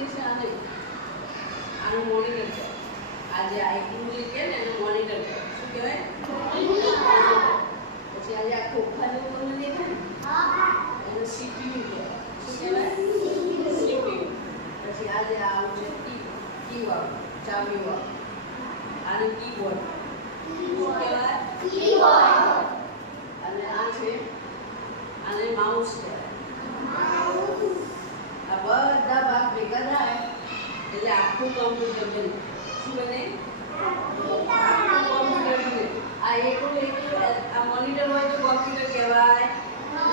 જે છે આ નહીં, આનું મોનિટર છે. આ જે આ એકલું કે ને એનું મોનિટર છે. શું કહેવાય? પછી આ જે આ ખોખા જેવું તમને દેખાય ને એનું સીપીયુ કહેવાય. શું કહેવાય? સીપીયુ. પછી આ જે આવું છે કી વાળું, ચાવી વાળું, આને કીબોર્ડ. શું કહેવાય? કીબોર્ડ. અને આ છે આને માઉસ કહેવાય. આ બધા ભાગ ભેગા થાય એટલે આખું કમ્પ્યુટર બને. શું બને? આખું કમ્પ્યુટર બને. આ એકલું આ મોનિટર હોય તો કમ્પ્યુટર કહેવાય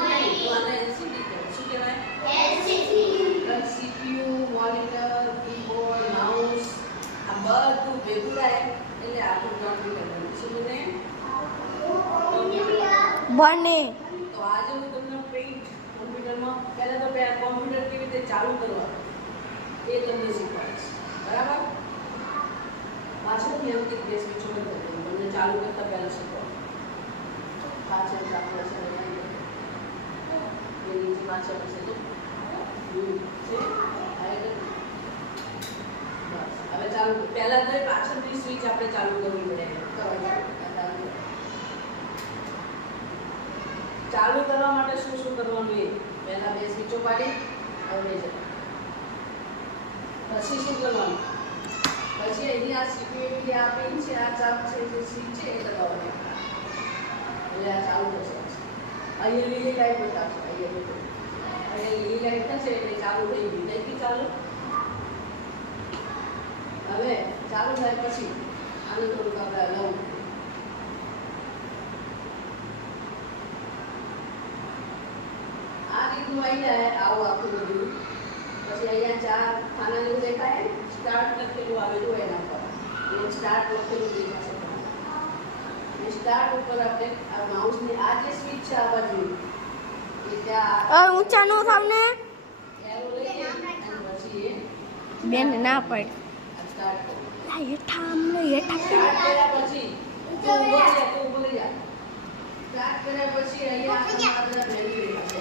નહીં, તો આને એલસીડી કહેવાય. શું કહેવાય? LCD. CPU, monitor, keyboard, mouse આ બધું ભેગું થાય એટલે આખું કમ્પ્યુટર બને. શું બને? બને. તો આજે હું તમને પેઇન્ટ કમ્પ્યુટરમાં પહેલાં તો કોમ્પ્યુટર કેવી રીતે ચાલુ કરવાનું એ તમને શીખવાડીશ. બરાબર? પાછળથી અંકિત બે સ્વિચો બંધ કરી દઉં. તમને ચાલુ કરતાં પહેલાં શીખવાડું. પાછળ ચાલુ હશે એ નીચે પાછળ હશે તો છે બસ. હવે ચાલુ પહેલાં તો પાછળથી સ્વિચ આપણે ચાલુ કરવી પડે. ચાલુ કરવા માટે શું શું કરવાનું એ પહેલા બે સ્વિચો પાડી હવે પછી શું કરવાનું? પછી અહીં આ સીપીયુ આ પિન છે, આ ચાપ છે, જે સ્વિચ છે એ દબાવવાની. એટલે આ ચાલુ થશે. અહીંયા લીલી લાઈટ બતાવશે. અહીંયા લીલી લાઈટ થશે એટલે ચાલુ થઈ ગયું. થઈ ગયું ચાલુ. હવે ચાલુ થાય પછી આનું થોડુંક આપણે હલાવવું. આ રીતનું આવી જાય આવું આખું બધું. પછી અહીંયા ચાર ખાના જેવું દેખાય, સ્ટાર્ટ લખેલું આવેલું એના પર એ સ્ટાર્ટ લખેલું દેખાશે. સ્ટાર્ટ ઉપર આપણે આ માઉસની આ જે સ્વિચ છે આ બાજુ એ ત્યાં ઊંચા નો થાવને એરો લઈએ અને પછી એ બેન ના પડ સ્ટાર્ટ કરો. હેઠા અમને હેઠા સ્ટાર્ટ કર્યા પછી તું ઊભો રહી જા. સ્ટાર્ટ કર્યા પછી અહીંયા આ બધા મેનુ દેખાશે.